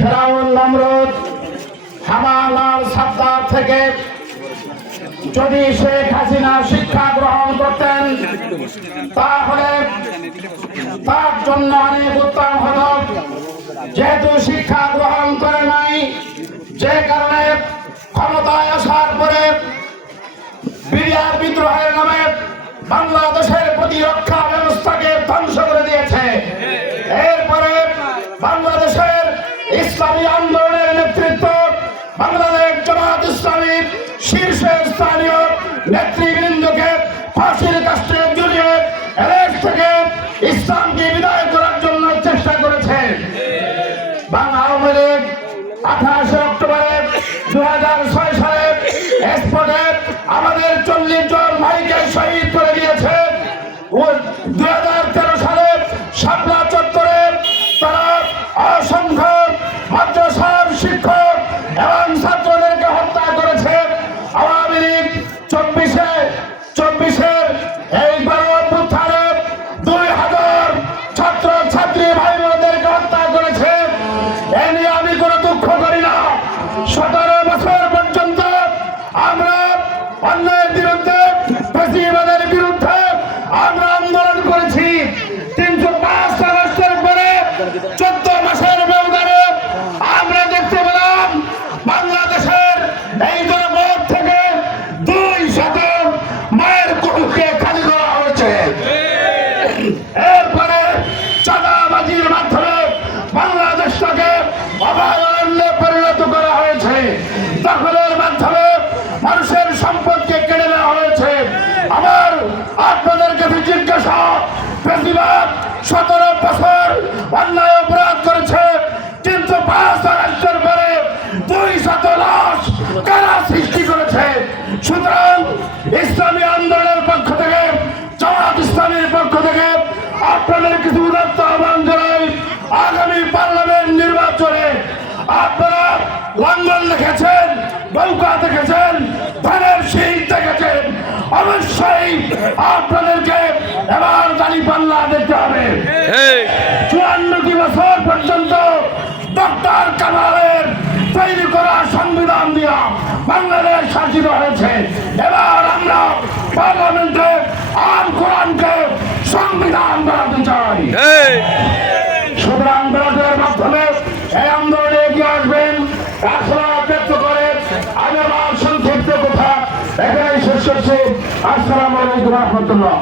ফেরাউন নমরুদ হামান সাদ্দার থেকে যদি শেখ হাসিনা শিক্ষা গ্রহণ করতেন তাহলে তার জন্য অনেক উত্তম হতো। যেহেতু শিক্ষা গ্রহণ করে নাই, যে কারণে ক্ষমতায় আসার পরে বিডিআর বিদ্রোহের নামে বাংলাদেশের প্রতিরক্ষা ব্যবস্থাকে ধ্বংস করে দিয়েছে। এরপরে বাংলাদেশের ইসলামী আন্দোলনের নেতৃত্ব, বাংলাদেশ জামাত ইসলামীর শীর্ষস্থানীয় নেতৃবৃন্দকে ফাঁসির কাস্টে ঝুলিয়ে এদেশ থেকে ইসলামকে বিদায় করার জন্য চেষ্টা করেছে। বাংলা আওয়ামী লীগ 28 অক্টোবরে 2006 সালে স্পটে আমাদের 40 জন ভাইকে শহীদ করে দিয়েছে। 2013 সালে শাপলা চত্বরে তারা অসংখ্য মাদ্রাসার শিক্ষক এবং ছাত্রদেরকে হত্যা করেছে। আওয়ামী লীগ 24-এর এই গণঅভ্যুত্থানে 2000 ছাত্র ছাত্রী ভাই বোনদেরকে হত্যা করেছে। এ নিয়ে আমি কোনো দুঃখ করি না। 17 বছর পর্যন্ত আমরা অন্যায়ের বিরুদ্ধে, ফ্যাসিবাদের বিরুদ্ধে আমরা আন্দোলন করেছি। 305 আগস্টের পরে 14 মাসের ব্যবধানে আমরা দেখতে পেলাম বাংলাদেশের এই জনপদ থেকে 200 মায়ের কুকুরকে খালি করা হয়েছে। এরপরে চাঁদাবাজির মাধ্যমে বাংলাদেশটাকে অভয়ারণ্যে পরিণত করা হয়েছে। দখলের মাধ্যমে মানুষের সম্পদকে কেড়ে নেওয়া হয়েছে। আমার আপনাদের কাছে জিজ্ঞাসা, ফ্যাসিবাদ 17 বছর অন্যায় অপরাধ করেছে, কিন্তু 5 আগস্টের পরে 200 লাশ কারা সৃষ্টি করেছে? সুতরাং ইসলামী আন্দোলনের পক্ষ থেকে, জামাত ইসলামীর পক্ষ থেকে আপনাদের কিছু উদাত্ত আহ্বান জানাই। আগামী পার্লামেন্ট নির্বাচনে আপনারা লন্ডন দেখেছেন, নৌকা দেখেছেন, ধানের শীত দেখেছেন, অবশ্যই আপনাদেরকে এবার দাঁড়িপাল্লা দেখতে হবে। 54 বছর পর্যন্ত ডক্টর কামালের তৈরি করা সংবিধান দিয়া বাংলাদেশ শাসিত হয়েছে। এবার আমরা পার্লামেন্টে আল কোরআনকে সংবিধান বানাতে চাই। সুতরাং বিরোধের মাধ্যমে এই আন্দোলনে এগিয়ে আসবেন আশা ব্যক্ত করে আমি আমার সংক্ষিপ্ত কথা এখানেই শেষ করছি। আসসালামু আলাইকুম ওয়া রাহমাতুল্লাহ।